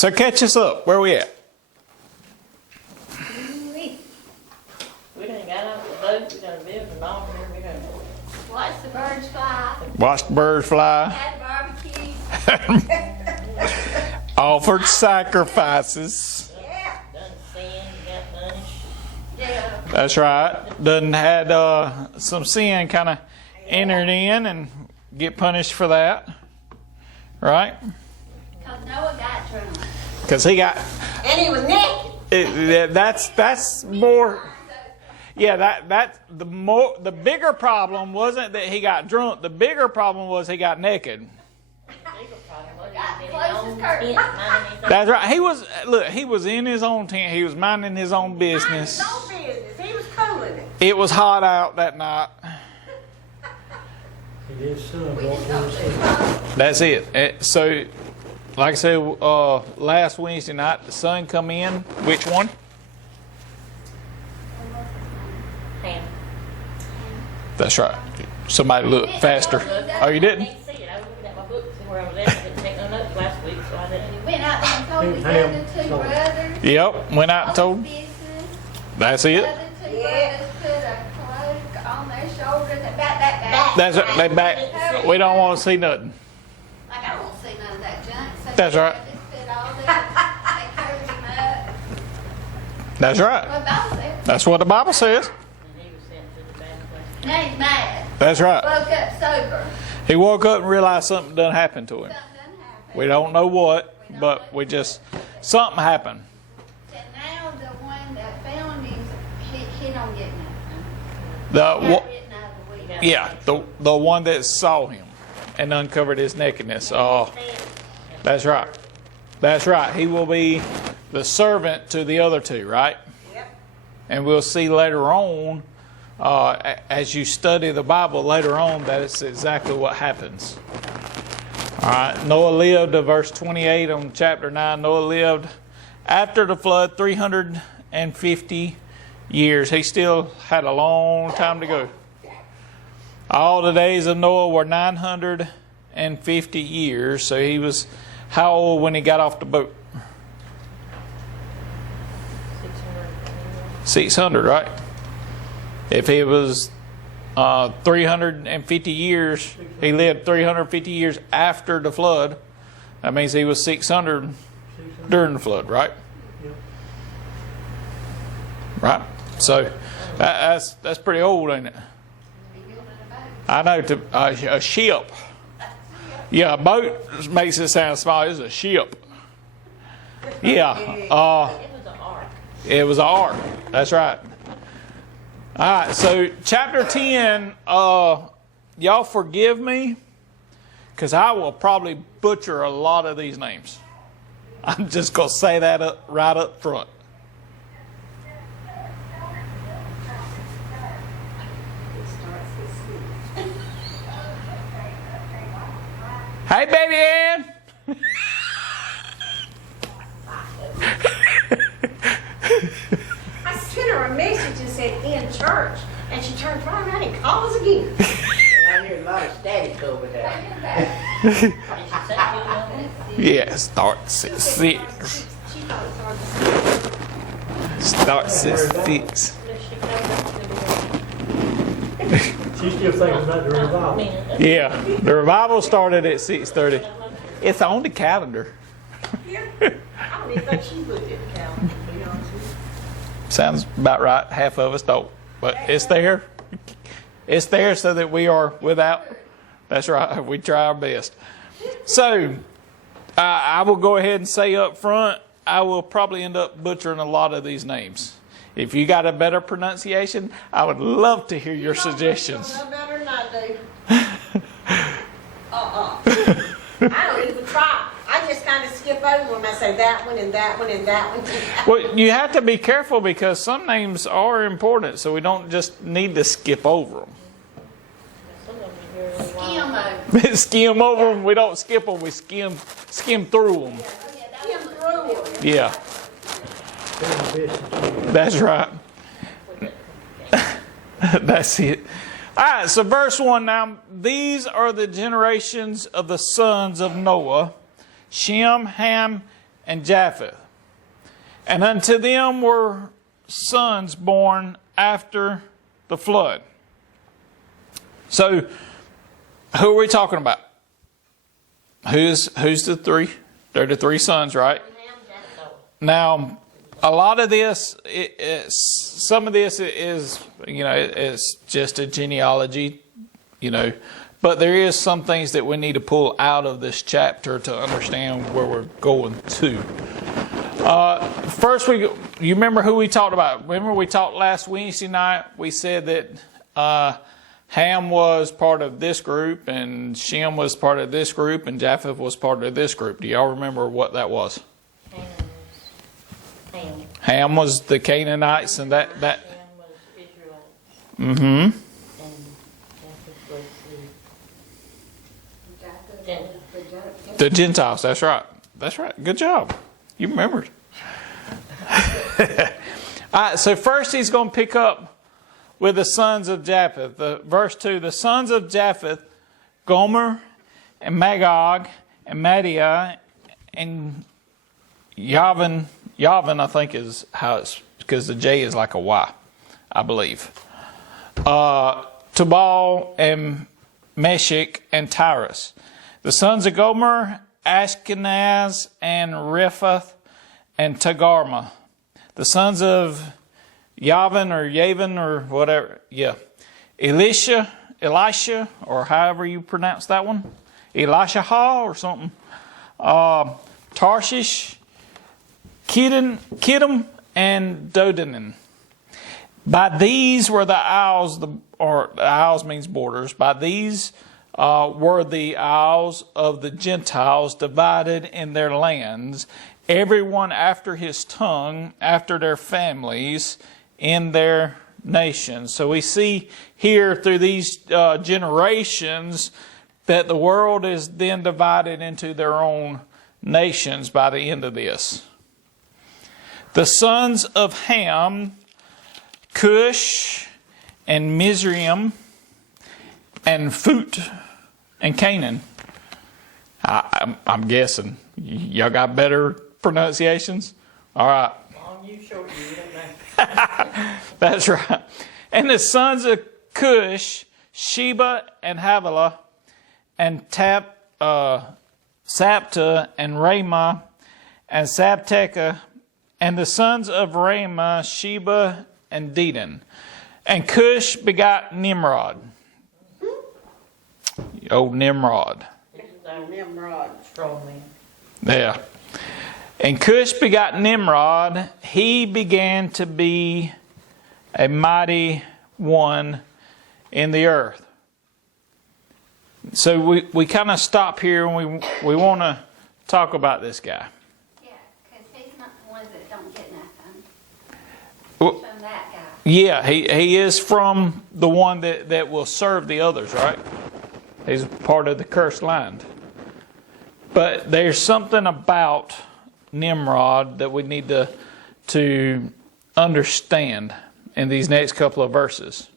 So catch us up. Where we at? We done got off the boat. We done lived and all here. We done Watch the birds fly. Watched the birds fly. Had barbecue. Offered sacrifices. Yeah. done sin, got punished. Yeah. That's right. Done had some sin kind of entered in and get punished for that. Right? Because Noah got drunk. Because he got... And he was naked. That's more... Yeah, the bigger problem wasn't that he got drunk. The bigger problem was he got naked. That's right. He was in his own tent. He was minding his own business. His own business. He was cool with it. It was hot out that night. It is sun. We just don't do That's it. So, like I said, last Wednesday night, the sun come in. Which one? Ham. That's right. Somebody look faster. Oh, you I didn't? can't see it. I was looking at my book to see where I was at. I didn't take no notes last week, so I didn't. He went out there and told his Ham, other two sorry. brothers. Yep. Went out and all told. his business. That's The it. other two brothers put a cloak on their shoulders and back. That's right. They back. We don't want to see nothing. Like, I don't want to see none of that junk. So That's they right. just put all that. They covered him up. That's right. What Bible said. That's what the Bible says. And he was sent to the bad place. Now he's mad. That's right. Woke up sober. He woke up and realized something done happened to him. Something done happened. We don't know what, but we just something happened. And now the one that found him, he don't get nothing. The He got written out of the week. yeah, the one that saw him and uncovered his nakedness. Oh, that's right. That's right. He will be the servant to the other two, right? Yep. And we'll see later on, as you study the Bible later on, that it's exactly what happens. All right. Noah lived, verse 28 on chapter 9. Noah lived after the flood 350 years. He still had a long time to go. All the days of Noah were 950 years. So he was how old when he got off the boat? 600, right? If he was 350 years, he lived 350 years after the flood. That means he was 600 during the flood, right? Yep. Right. So that's pretty old, ain't it? I know. A ship. Yeah, a boat makes it sound small. It's a ship. Yeah. It was an ark. It was an ark. That's right. All right, so chapter 10, y'all forgive me, because I will probably butcher a lot of these names. I'm just going to say that right up front. Hey, baby Ann! I sent her a message and said, in church. And she turned right around and called us again. I hear a lot of static over there. Did she say you Yeah, starts at 6. She thought it was hard to see. Starts at 6. She's still thinking about the revival. Yeah, the revival started at 6:30. It's on the calendar. Yeah. I don't even think she looked at the calendar, to be honest with you. Sounds about right. Half of us don't, but it's there. It's there so that we are without. That's right. We try our best. So I will go ahead and say up front, I will probably end up butchering a lot of these names. If you got a better pronunciation, I would love to hear your suggestions. You know better than I do. I don't even try. I just kind of skip over them. I say that one and that one and that one. Well, you have to be careful because some names are important, so we don't just need to skip over Skim over. them. Skim over them. We don't skip them. We skim through them. Skim through them. Yeah, that's right. That's it. All right, so verse 1 now. These are the generations of the sons of Noah, Shem, Ham, and Japheth. And unto them were sons born after the flood. So, who are we talking about? Who's the three? They're the three sons, right? Now, a lot of this, some of this is, it's just a genealogy, but there is some things that we need to pull out of this chapter to understand where we're going to. First, you remember who we talked about? Remember we talked last Wednesday night? We said that Ham was part of this group, and Shem was part of this group, and Japheth was part of this group. Do y'all remember what that was? Ham was the Canaanites, and that. Ham was Israelites. Mm-hmm. And Japheth was the The Gentiles. That's right. That's right. Good job. You remembered. All right. So first, he's going to pick up with the sons of Japheth. Verse 2, the sons of Japheth, Gomer, and Magog, and Madai, and Yavin. Yavin, I think, is how it's, because the J is like a Y, I believe. Tubal, and Meshach, and Tyrus. The sons of Gomer, Ashkenaz, and Rephath, and Togarmah. The sons of Yavin or whatever, Elisha, or however you pronounce that one, Elisha or something. Tarshish, Kittim, and Dodanim. By these were the isles, or isles means borders. By these were the isles of the Gentiles divided in their lands, everyone after his tongue, after their families, in their nations. So we see here through these generations that the world is then divided into their own nations by the end of this. The sons of Ham, Cush, and Mizraim, and Phut, and Canaan. I'm guessing. Y'all got better pronunciations? All right. long you short you don't know. That's right. And the sons of Cush, Sheba and Havilah, and Sapta and Ramah and Sabteka, and the sons of Ramah, Sheba and Dedan. And Cush begot Nimrod. Old Nimrod. Nimrod. Strong man. Yeah. And Cush begot Nimrod. He began to be a mighty one in the earth. So we kind of stop here and we want to talk about this guy. Yeah, because he's not the one that don't get nothing. Well, He's from that guy. yeah, he is from the one that will serve the others, right? He's part of the cursed line. But there's something about Nimrod that we need to understand in these next couple of verses.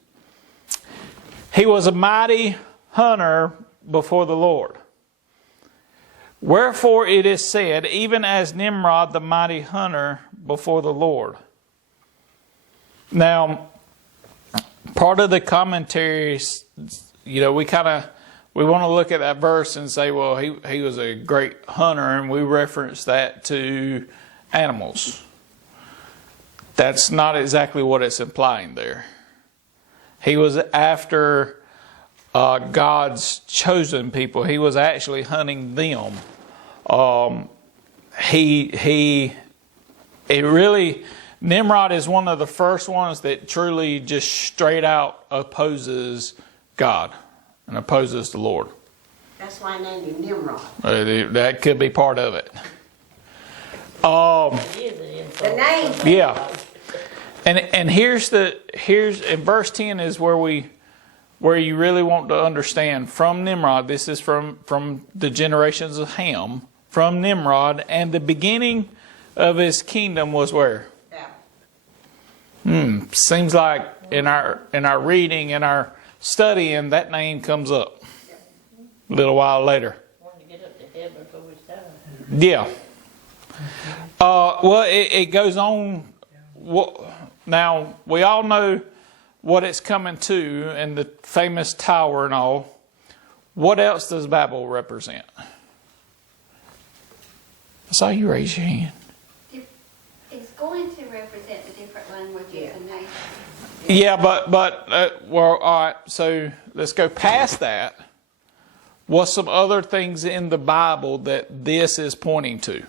He was a mighty hunter before the Lord. Wherefore it is said, even as Nimrod the mighty hunter before the Lord. Now, part of the commentaries, we want to look at that verse and say, well, he was a great hunter, and we reference that to animals. That's not exactly what it's implying there. He was after God's chosen people. He was actually hunting them. Nimrod is one of the first ones that truly just straight out opposes God and opposes the Lord. That's why I named him Nimrod. That could be part of it. It is an insult. The name. Yeah. And here's in verse 10 is where you really want to understand from Nimrod. This is from the generations of Ham, from Nimrod, and the beginning of his kingdom was where? Yeah. Seems like in our reading, in our studying, that name comes up a little while later. Wanted to get up to heaven before we started. Yeah. Well, it goes on. Now, we all know what it's coming to and the famous tower and all. What else does Babel represent? I saw you raise your hand. It's going to represent the different languages and nations. Yeah, but well, all right. So let's go past that. What's some other things in the Bible that this is pointing to?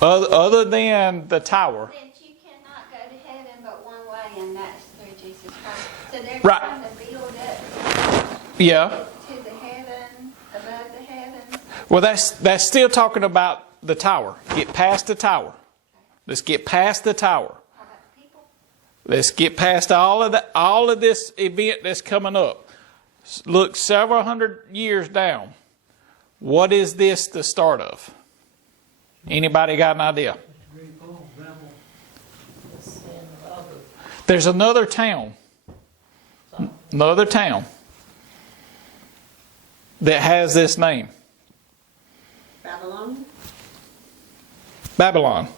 Other than the tower. That you cannot go to heaven but one way, and that's through Jesus Christ. So they're Right. trying to build up Yeah. to the heaven, above the heavens. Well, that's still talking about the tower. Get past the tower. Let's get past the tower. How about the people? Let's get past all of this event that's coming up. Look several hundred years down. What is this the start of? Anybody got an idea? There's another town. Another town that has this name. Babylon? Babylon.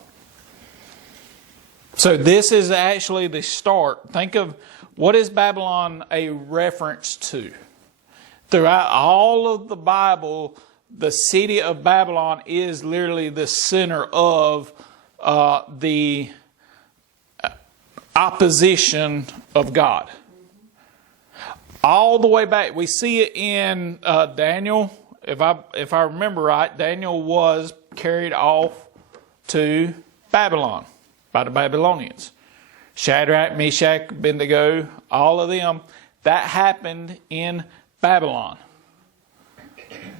So this is actually the start. Think of, what is Babylon a reference to? Throughout all of the Bible, the city of Babylon is literally the center of the opposition of God. All the way back, we see it in Daniel. If I remember right, Daniel was carried off to Babylon by the Babylonians. Shadrach, Meshach, Abednego, all of them. That happened in Babylon.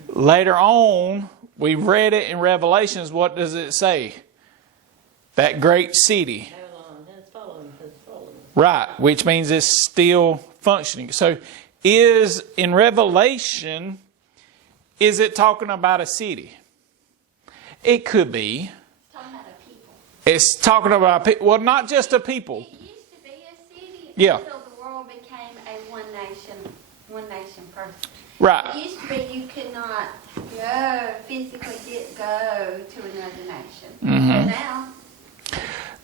Later on, we read it in Revelations. What does it say? That great city. Babylon has fallen. Right, which means it's still functioning. So in Revelation, is it talking about a city? It could be. Talking about a people. It's talking about people. Well, not just a people. It used to be a city Yeah. until the world became a one nation person. Right. It used to be you could not physically go to another nation. Mm-hmm. But now,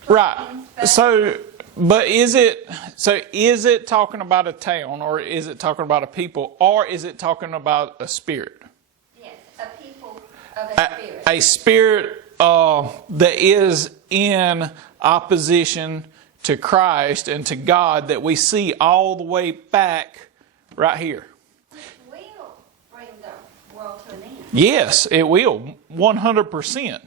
Right. So, but is it talking about a town, or is it talking about a people, or is it talking about a spirit? yes, a people of a spirit. A spirit that is in opposition to Christ and to God, that we see all the way back right here. Which will bring the world to an end. Yes, it will, 100%.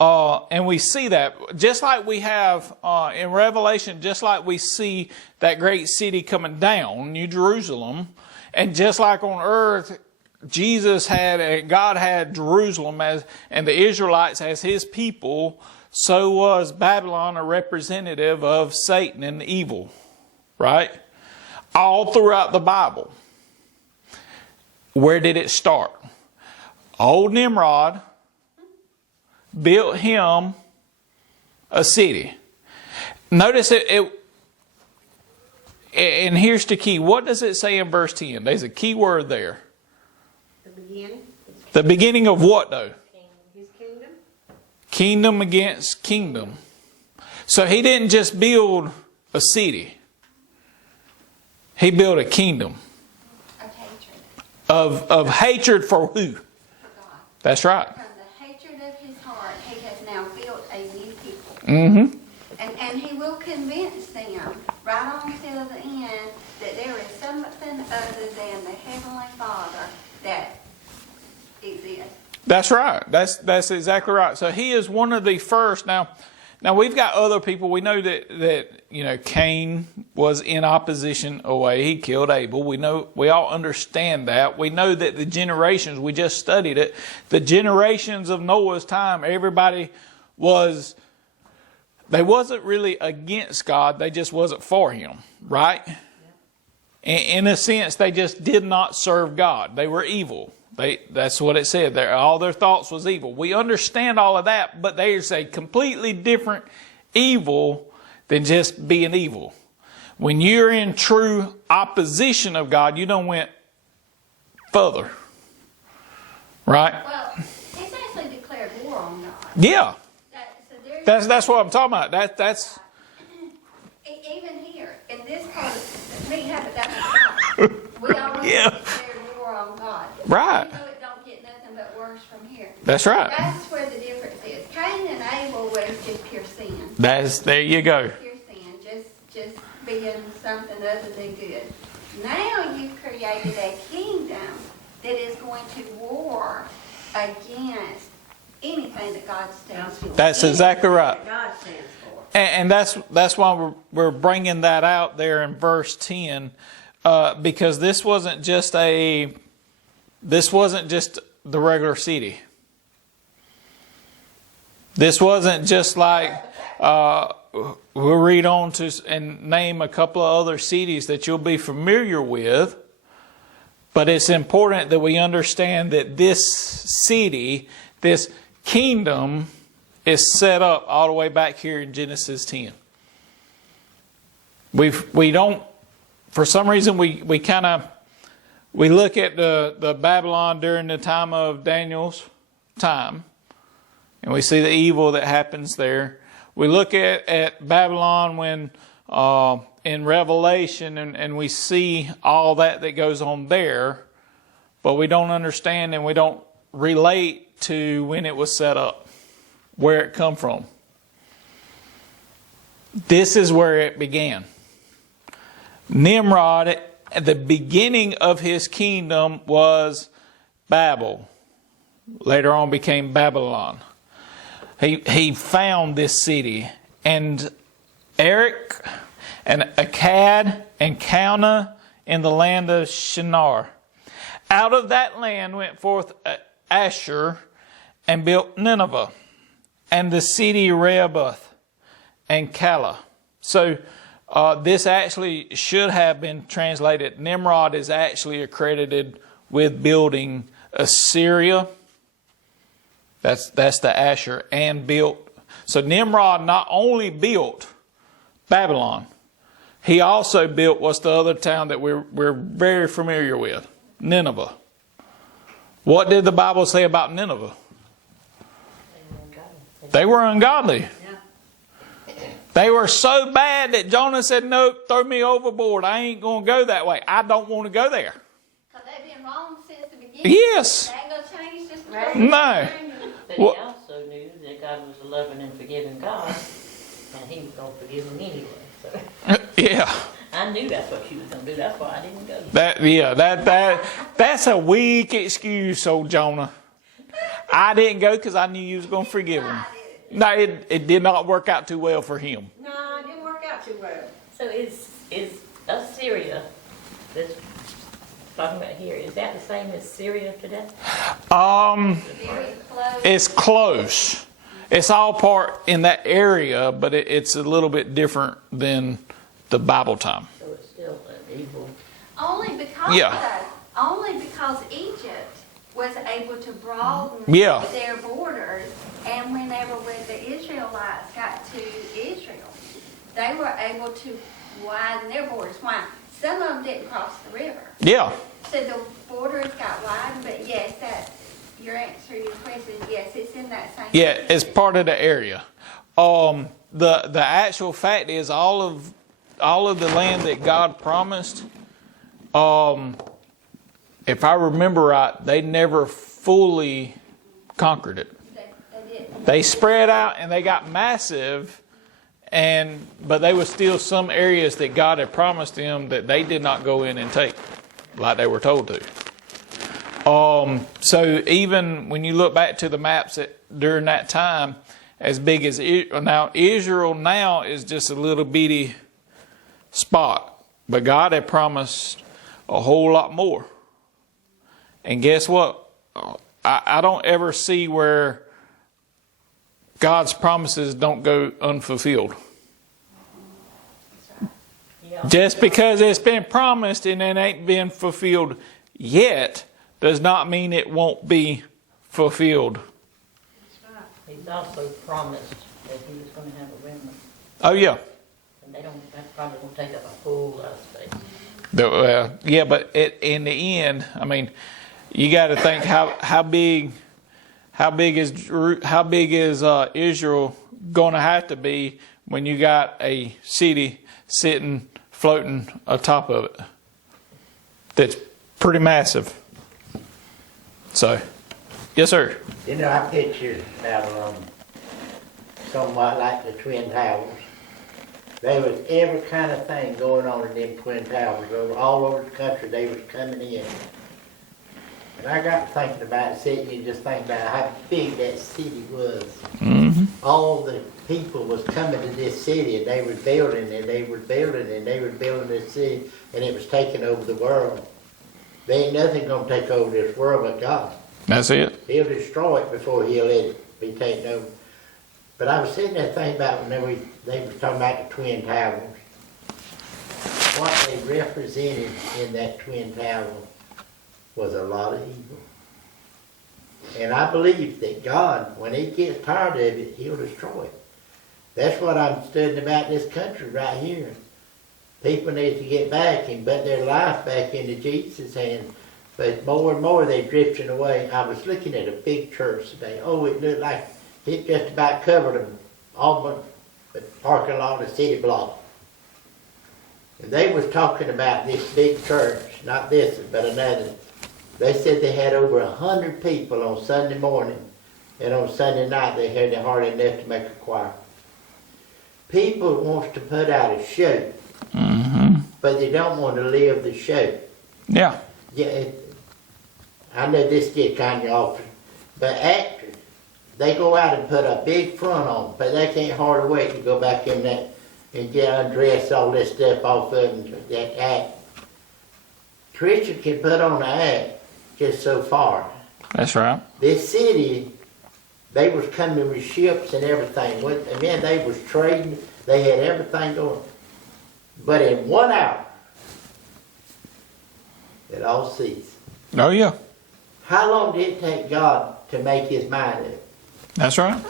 And we see that, just like we have in Revelation, just like we see that great city coming down, New Jerusalem, and just like on earth, God had Jerusalem and the Israelites as His people, so was Babylon a representative of Satan and evil, right? All throughout the Bible. Where did it start? Old Nimrod built him a city. Notice it, and here's the key. What does it say in verse 10? There's a key word there. The beginning? The beginning of what, though? His kingdom? Kingdom against kingdom. So he didn't just build a city. He built a kingdom. Of hatred Of hatred for who? for God. That's right. From the hatred of his heart, he has now built a new people. Mm-hmm. And he will convince them right on till the end that there is something other than the Heavenly Father that exists. That's right. That's exactly right. So he is one of the first. Now we've got other people. We know that Cain was in opposition away. He killed Abel. We all understand that. We know that the generations, we just studied it, the generations of Noah's time, everybody they wasn't really against God. They just wasn't for Him, right? In a sense, they just did not serve God. They were evil. That's what it said. All their thoughts was evil. We understand all of that, but there's a completely different evil than just being evil. When you're in true opposition of God, you don't went further. Right? Well, it says Yeah, So there's that's what I'm talking about. That's even here in this part of me having that much God, we always Yeah. declare war on God. Right. You know it don't get nothing but worse from here. That's right. That's where the difference is. Cain and Abel was just pure sin. There you go. Pure sin, just being something other than good. Now you've created a kingdom that is going to war against anything that God stands for. That's exactly right. God stands for. And that's why we're bringing that out there in verse 10, because this wasn't just the regular city. This wasn't just like we'll read on to and name a couple of other cities that you'll be familiar with, but it's important that we understand that this city, this kingdom, is set up all the way back here in Genesis 10. We don't, for some reason, we look at the Babylon during the time of Daniel's time, and we see the evil that happens there. We look at Babylon when in Revelation, and we see all that goes on there, but we don't understand and we don't relate to when it was set up, where it come from. This is where it began. Nimrod, at the beginning of his kingdom, was Babel. Later on became Babylon. He found this city, and Erech and Akkad and Calneh in the land of Shinar. Out of that land went forth Asher and built Nineveh, and the city Rehoboth and Calah. So this actually should have been translated. Nimrod is actually accredited with building Assyria. That's the Asher, and built. So Nimrod not only built Babylon, he also built what's the other town that we're very familiar with, Nineveh. What did the Bible say about Nineveh? They were ungodly. They were so bad that Jonah said, "Nope, throw me overboard. I ain't going to go that way. I don't want to go there." Because they've been wrong since the beginning. Yes. They ain't going to change just No. But Well- he also knew that God was a loving and forgiving God, and he was going to forgive him anyway. So Yeah. I knew that's what she was going to do. That's why I didn't go. That's a weak excuse, old Jonah. I didn't go because I knew you was going to forgive him. No, it did not work out too well for him. No, it didn't work out too well. So is Assyria, that's talking about here, is that the same as Syria today? Very close. It's close. It's all part in that area, but it's a little bit different than the Bible time. So it's still an evil. Only because Yeah. Egypt was able to broaden Yeah. their borders, and whenever when the Israelites got to Israel, they were able to widen their borders. Why? Some of them didn't cross the river, Yeah. so the borders got widened. But yes, that your answer to your question, yes, it's in that same. Yeah, it's part of the area. The actual fact is all of the land that God promised, if I remember right, they never fully conquered it. They didn't. They spread out and they got massive, but there was still some areas that God had promised them that they did not go in and take, like they were told to. So even when you look back to the maps during that time, as big as Israel now is just a little bitty spot, but God had promised a whole lot more. And guess what? I don't ever see where God's promises don't go unfulfilled. Yeah. Just because it's been promised and it ain't been fulfilled yet does not mean it won't be fulfilled. He's also promised that he was going to have a remnant. Oh yeah. And that's probably going to take up a whole lot of space. Yeah, but in the end, I mean, you got to think how big how big is Israel going to have to be when you got a city sitting, floating atop of it? That's pretty massive. So, yes, sir. You know, I picture Babylon somewhat like the Twin Towers. There was every kind of thing going on in them Twin Towers. All over the country, they was coming in. And I got to thinking about it, sitting and just thinking about how big that city was. Mm-hmm. All the people was coming to this city, and they were building, and they were building, and they were building this city, and it was taking over the world. There ain't nothing gonna take over this world but God. That's it. He'll destroy it before he'll let it be taken over. But I was sitting there thinking about when they were talking about the Twin Towers. What they represented in that Twin Tower was a lot of evil. And I believe that God, when he gets tired of it, he'll destroy it. That's what I'm studying about this country right here. People need to get back and put their life back into Jesus' hands. But more and more they're drifting away. I was looking at a big church today. Oh, it looked like it just about covered them, all the parking lot of the city block. And they was talking about this big church, not this, but another. They said they had over 100 people on Sunday morning, and on Sunday night they had hardly enough to make a choir. People wants to put out a show, but they don't want to live the show. Yeah. Yeah, I know this gets kind of off, but actors, they go out and put a big front on, but they can't hardly wait to go back in that and get undressed, all this stuff off of them, that act. Christian can put on an act just so far. That's right. This city, they was coming with ships and everything. Man, they was trading. They had everything going. But in 1 hour, it all ceased. Oh, yeah. How long did it take God to make his mind up? That's right.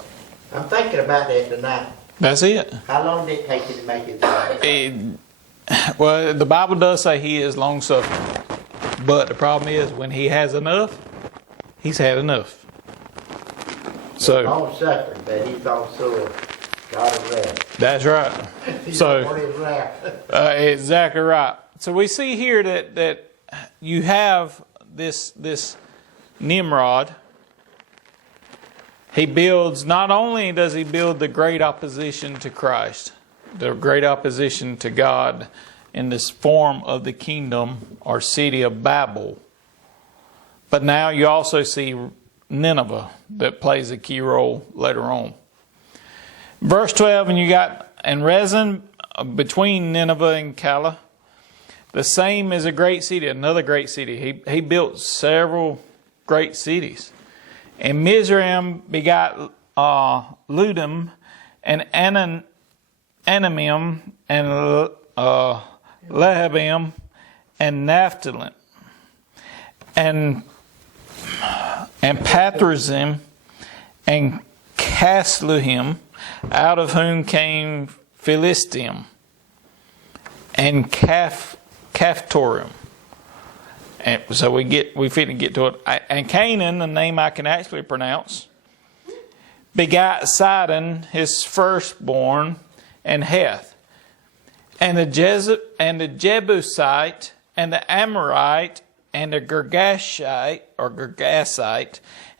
I'm thinking about that tonight. That's it. How long did it take him to make his mind up? Well, the Bible does say he is long-suffering. But the problem is, when he has enough, he's had enough. So Long suffering, but he's also a God of wrath. that's right. He's So on his wrath. exactly right. So we see here that you have this Nimrod. He builds, not only does he build the great opposition to Christ, the great opposition to God in this form of the kingdom or city of Babel, but now you also see Nineveh that plays a key role later on. Verse 12, and you got, and Rezin between Nineveh and Calah, the same is a great city, another great city. He built several great cities. And Mizraim begot Ludim and Anamim and Lehabim and Naphtali and Pathrazim and Casluhim, out of whom came Philistim and Caphtorim. And so we fit to get to it. And Canaan, the name I can actually pronounce, begot Sidon, his firstborn, and Heth, and the Jebusite, and the Amorite, and the Girgashite,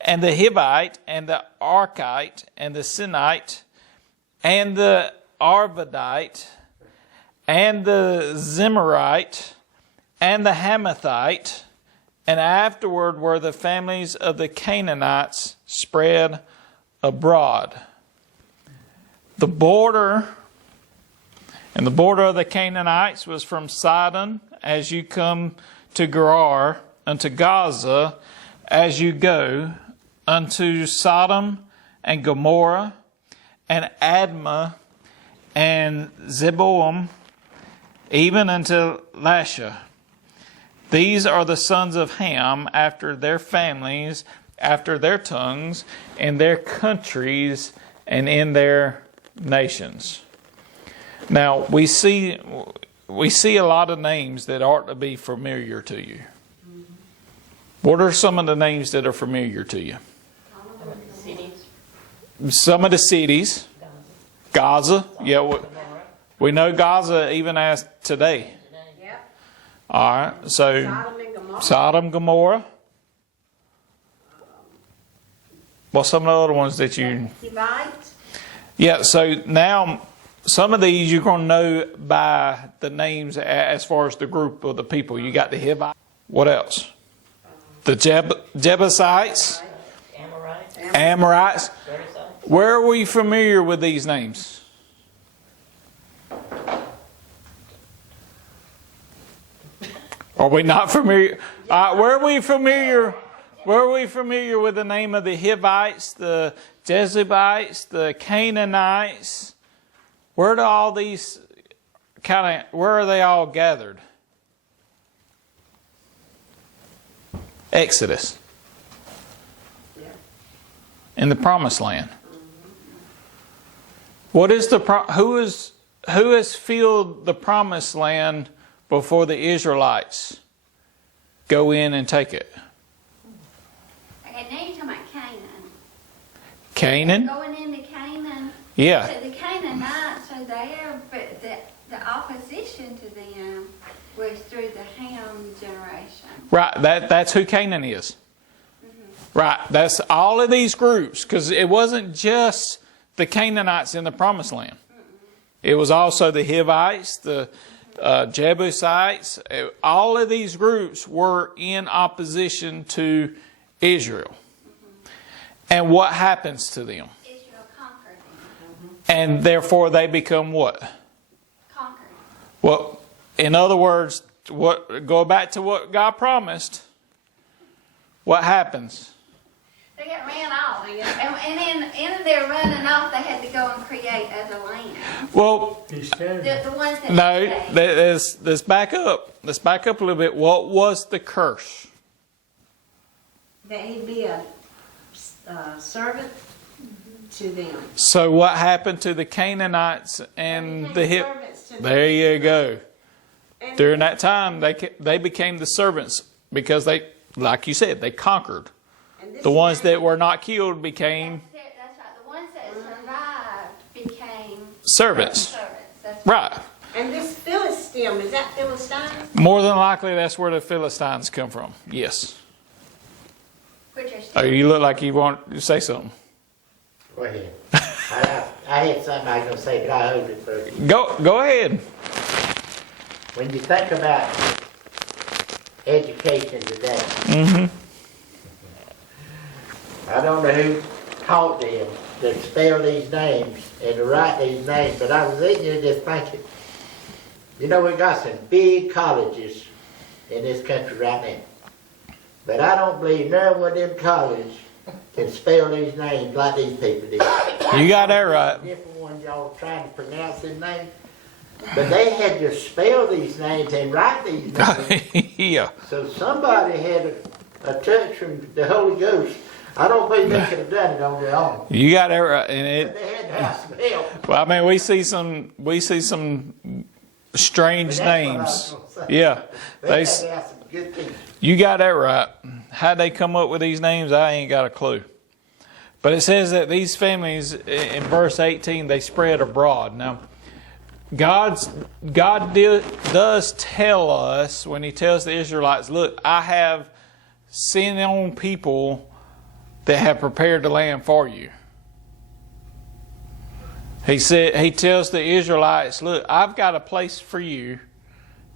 and the Hivite, and the Archite, and the Sinite, and the Arvadite, and the Zimmerite, and the Hamathite, and afterward were the families of the Canaanites spread abroad. The border of the Canaanites was from Sidon as you come to Gerar, unto Gaza as you go, unto Sodom and Gomorrah, and Admah, and Zeboam, even unto Lasha. These are the sons of Ham after their families, after their tongues, in their countries, and in their nations. Now, we see a lot of names that ought to be familiar to you. What are some of the names that are familiar to you? some of the cities. Gaza. Yeah, we know Gaza even as today. Yep. All right. So Sodom and Gomorrah. Sodom, Gomorrah. What's some of the other ones that you... Hivites. Yeah, so now some of these you're going to know by the names as far as the group of the people. You got the Hivites. What else? The Jebusites, Amorites. Where are we familiar with these names? Are we not familiar? Where are we familiar? Where are we familiar with the name of the Hivites, the Jebusites, the Canaanites? Where do all these where are they all gathered? Exodus. In the Promised Land. What is who has filled the Promised Land before the Israelites go in and take it? Okay, now you're talking about Canaan. Canaan? Going into Canaan. Yeah. So the Canaanites are there, but the opposition to them was through the Ham generation. Right, that's who Canaan is. Right, that's all of these groups, because it wasn't just the Canaanites in the Promised Land. It was also the Hivites, the Jebusites. All of these groups were in opposition to Israel. And what happens to them? Israel conquered them. And therefore they become what? Conquered. Well, in other words, go back to what God promised. What happens? They got ran off. And then in their running off, they had to go and create other land. Well, He scattered. The ones that no, stayed. let's back up. Let's back up a little bit. What was the curse? That he'd be a servant to them. So what happened to the Canaanites and the Hit? Servants to There you go. And During that time, they became the servants because they, like you said, they conquered. and this The is ones now- that were not killed became That's right. The ones that survived became servants. servants. That's Right. And this Philistine, is that Philistine? More than likely, that's where the Philistines come from. Yes. Which are Oh, still you look like you want to say something. Go ahead. I had something I was going to say, but I hold it for you. Go ahead. When you think about education today, I don't know who taught them to spell these names and to write these names, but I was sitting here just thinking, you know, we got some big colleges in this country right now, but I don't believe none of them colleges can spell these names like these people do. You got that right. Different ones y'all trying to pronounce these names, but they had to spell these names and write these names. Yeah. So somebody had a touch from the Holy Ghost. I don't believe they could have done it on their own. You got that right. And But they had to have some help. well, I mean, we see some strange But that's what I names. was gonna say. Yeah. They They, had to have some good people. you got that right. How they come up with these names, I ain't got a clue. But it says that these families, in verse 18, they spread abroad. Now, God does tell us, when he tells the Israelites, look, I have sent on people that have prepared the land for you. He tells the Israelites, look, I've got a place for you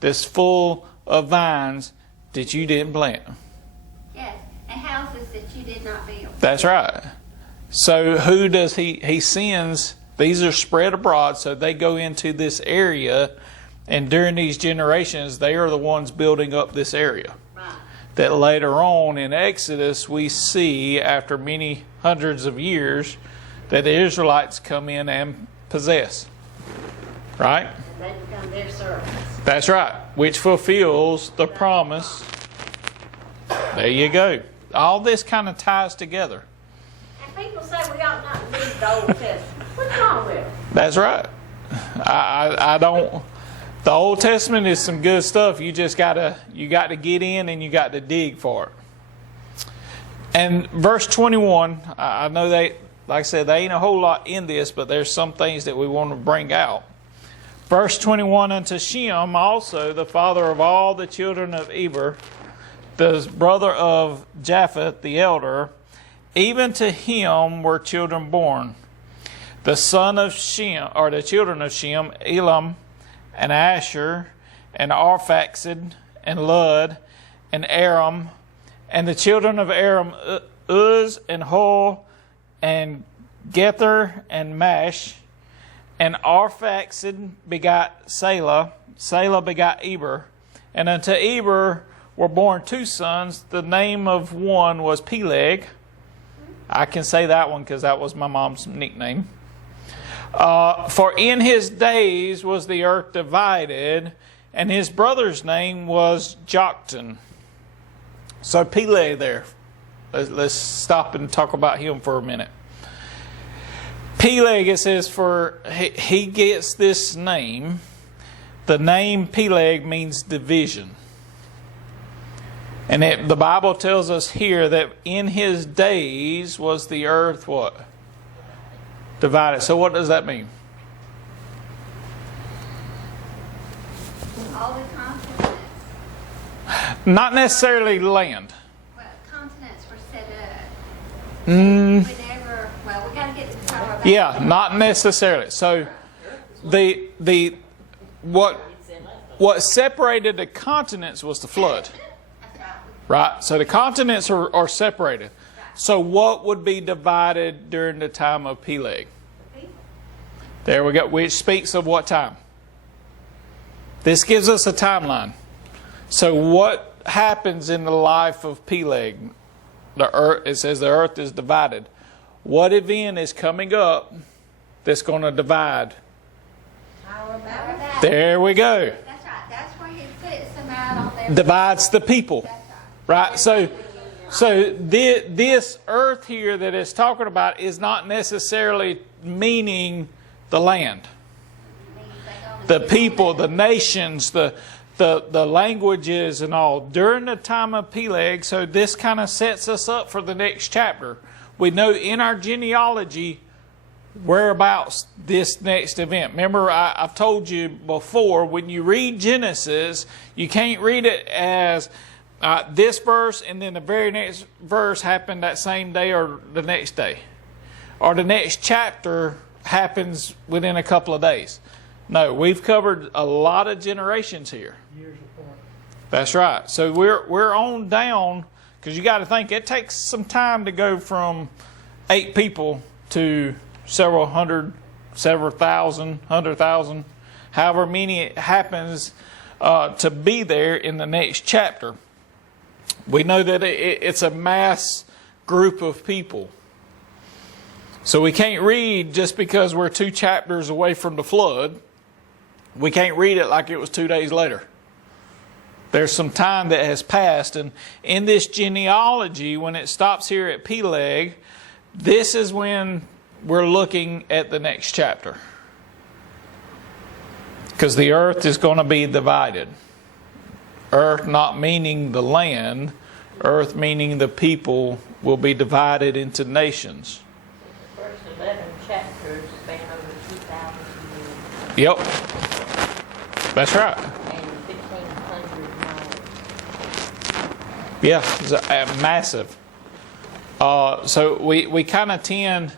that's full of vines that you didn't plant. yes, and houses that you did not build. That's right. So who does he sends? These are spread abroad, so they go into this area, and during these generations, they are the ones building up this area. Right. That later on in Exodus, we see, after many hundreds of years, that the Israelites come in and possess. Right? And they become their servants. That's right. Which fulfills the promise. There you go. All this kind of ties together. And people say we ought not to read the Old Testament. What's wrong with it? That's right. I don't. The Old Testament is some good stuff. You just got to get in and you got to dig for it. And verse 21, I know like I said, there ain't a whole lot in this, but there's some things that we want to bring out. Verse 21, unto Shem also, the father of all the children of Eber, the brother of Japheth, the elder, even to him were children born. The son of Shem, or the children of Shem, Elam, and Asher, and Arphaxad, and Lud, and Aram, and the children of Aram, Uz, and Hul, and Gether, and Mash, and Arphaxad begot Salah, Salah begot Eber, and unto Eber were born 2 sons. The name of one was Peleg. I can say that one because that was my mom's nickname. For in his days was the earth divided, and his brother's name was Joktan. So Peleg there. Let's stop and talk about him for a minute. Peleg, it says, for he gets this name. The name Peleg means division. And the Bible tells us here that in his days was the earth what? Divided. So what does that mean? All the continents, Not necessarily land. well, continents were set up. Mm, Whenever, well, we got to get to the Tower of yeah, Babel. not necessarily. So what separated the continents was the flood. That's right. Right? So the continents are separated. So what would be divided during the time of Peleg? There we go. Which speaks of what time? This gives us a timeline. So what happens in the life of Peleg? The earth, it says the earth is divided. What event is coming up that's going to divide? Tower of Babel. There we go. That's right. That's where he puts them out on their. Divides the people. That's right. Right? So this earth here that it's talking about is not necessarily meaning the land. The people, the nations, the languages and all. During the time of Peleg, so this kind of sets us up for the next chapter. We know in our genealogy whereabouts this next event. Remember, I've told you before, when you read Genesis, you can't read it as this verse and then the very next verse happened that same day or the next day. Or the next chapter happens within a couple of days. No, we've covered a lot of generations here. Years apart. That's right. So we're on down, because you got to think it takes some time to go from 8 people to several hundred, several thousand, 100,000, however many it happens to be there in the next chapter. We know that it's a mass group of people. So we can't read just because we're 2 chapters away from the flood. We can't read it like it was 2 days later. There's some time that has passed. And in this genealogy, when it stops here at Peleg, this is when we're looking at the next chapter. Because the earth is going to be divided. Earth not meaning the land. Earth meaning the people will be divided into nations. The first 11 chapters span over 2,000 years Yep. That's right. and 1,500 miles. Yeah, it's massive. So we kind of tend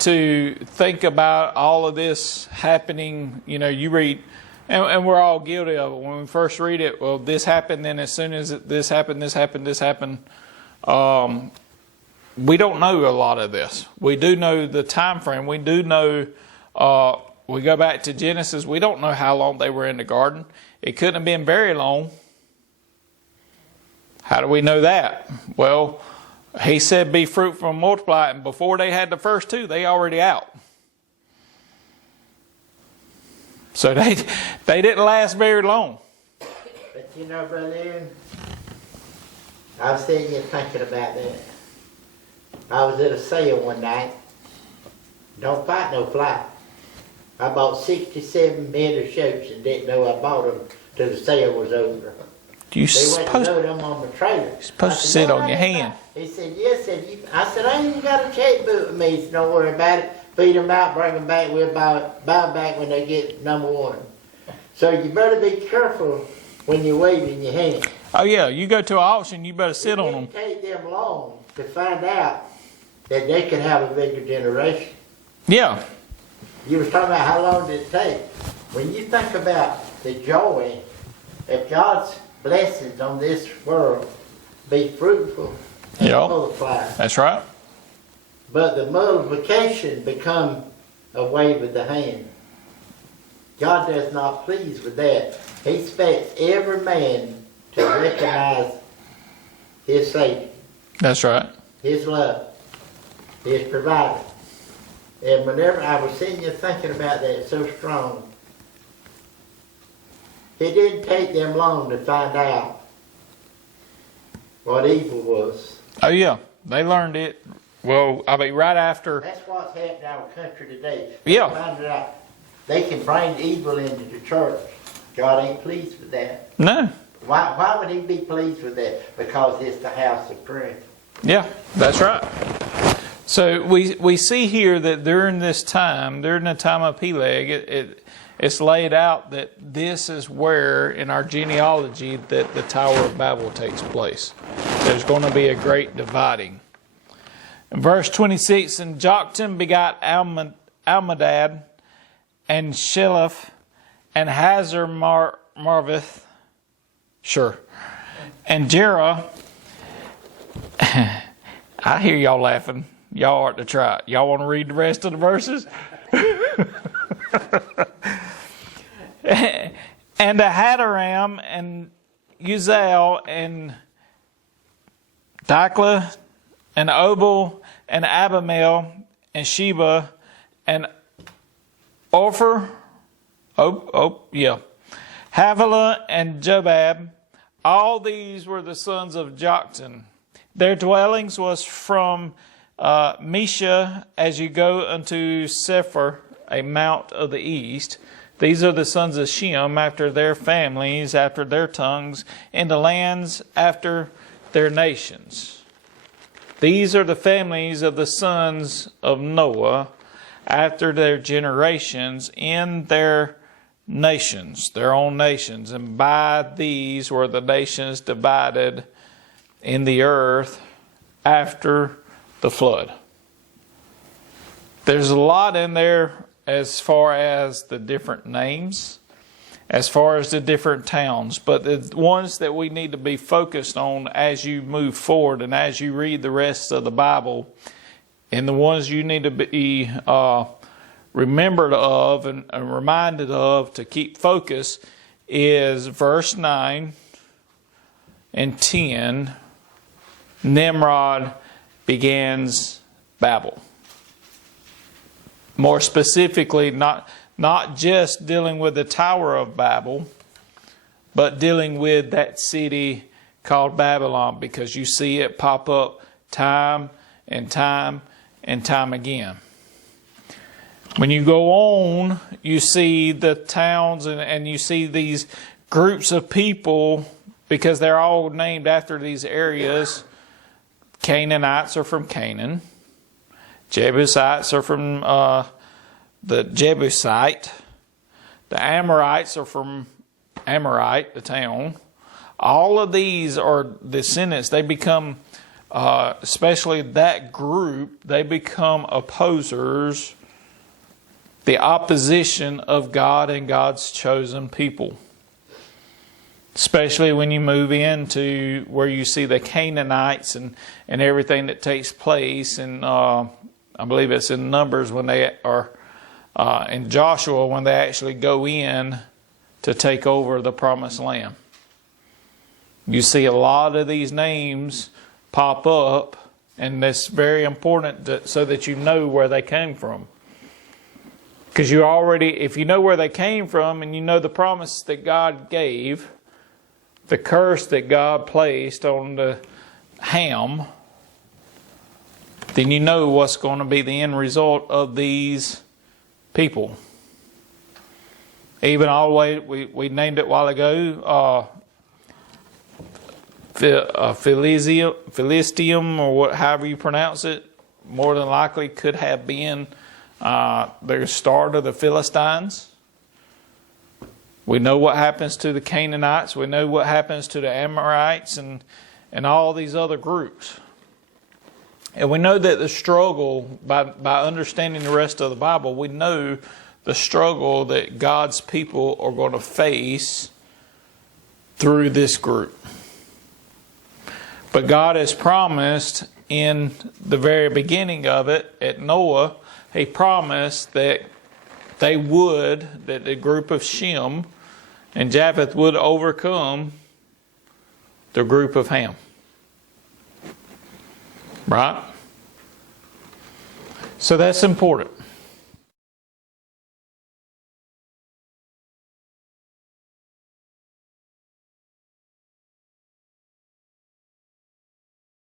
to think about all of this happening. You know, you read, and we're all guilty of it. When we first read it, well, this happened, then as soon as this happened, this happened, this happened. We don't know a lot of this. We do know the time frame. We do know, we go back to Genesis, we don't know how long they were in the garden. It couldn't have been very long. How do we know that? Well, he said, be fruitful and multiply. And before they had the first 2, they already out. So they didn't last very long. But you know, Brother Aaron, I was sitting here thinking about that. I was at a sale one night. Don't fight no fly. I bought 67 head of shirts and didn't know I bought them till the sale was over. They You went to supposed load them on the trailer. supposed I to said, sit "No, on I your ain't hand." got-" He said, yes. I said, I ain't got a checkbook with me, so don't worry about it. Feed them out, bring them back. We'll buy back when they get number one. So you better be careful when you're waving your hand. Oh yeah, you go to an auction, you better sit on them. It didn't take them long to find out that they could have a bigger generation. Yeah, You was talking about how long did it take. When you think about the joy of God's blessings on this world, be fruitful and Yeah. multiply. that's right. But the multiplication become a wave of the hand. God does not please with that. He expects every man to recognize his Savior, That's right. his love, his provider. And whenever I was sitting here thinking about that so strong, it didn't take them long to find out what evil was. Oh yeah, they learned it. Well, I mean, right after. That's what's happened in our country today. Yeah. They found out they can bring evil into the church. God ain't pleased with that. No. Why would he be pleased with that? Because it's the house of prayer. Yeah, that's right. So we see here that during this time, during the time of Peleg, it's laid out that this is where, in our genealogy, that the Tower of Babel takes place. There's going to be a great dividing. In verse 26, and Joktan begot Almadad, and Sheleph, and Hazar Marvith, and Jerah. I hear y'all laughing. Y'all ought to try it. Y'all want to read the rest of the verses? And Hadaram, and Uziel, and Diklah, and Obal, and Abimael, and Sheba, and Ophir, Havilah, and Jobab. All these were the sons of Joktan. Their dwellings was from Mesha as you go unto Sephir, a mount of the east. These are the sons of Shem after their families, after their tongues, in the lands after their nations. These are the families of the sons of Noah after their generations in their nations, their own nations. And by these were the nations divided in the earth after the flood. There's a lot in there as far as the different names, as far as the different towns, but the ones that we need to be focused on as you move forward and as you read the rest of the Bible, and the ones you need to be remembered of and reminded of to keep focus is verse 9 and 10. Nimrod begins Babel. More specifically, not just dealing with the Tower of Babel, but dealing with that city called Babylon, because you see it pop up time and time and time again. When you go on, you see the towns and you see these groups of people, because they're all named after these areas. Canaanites are from Canaan. Jebusites are from the Jebusite. The Amorites are from Amorite, the town. All of these are descendants. They become, especially that group, they become opposers, the opposition of God and God's chosen people. Especially when you move into where you see the Canaanites and everything that takes place. And I believe it's in Numbers when they are in Joshua when they actually go in to take over the promised land. You see a lot of these names pop up, and that's very important so that you know where they came from. Because you already, if you know where they came from and you know the promise that God gave, the curse that God placed on the Ham, then you know what's going to be the end result of these people. Even all the way, we named it a while ago, Philistium, or however you pronounce it, more than likely could have been the start of the Philistines. We know what happens to the Canaanites. We know what happens to the Amorites and all these other groups. And we know that the struggle, by understanding the rest of the Bible, we know the struggle that God's people are going to face through this group. But God has promised in the very beginning of it, at Noah, He promised that that the group of Shem and Japheth would overcome the group of Ham. Right? So that's important.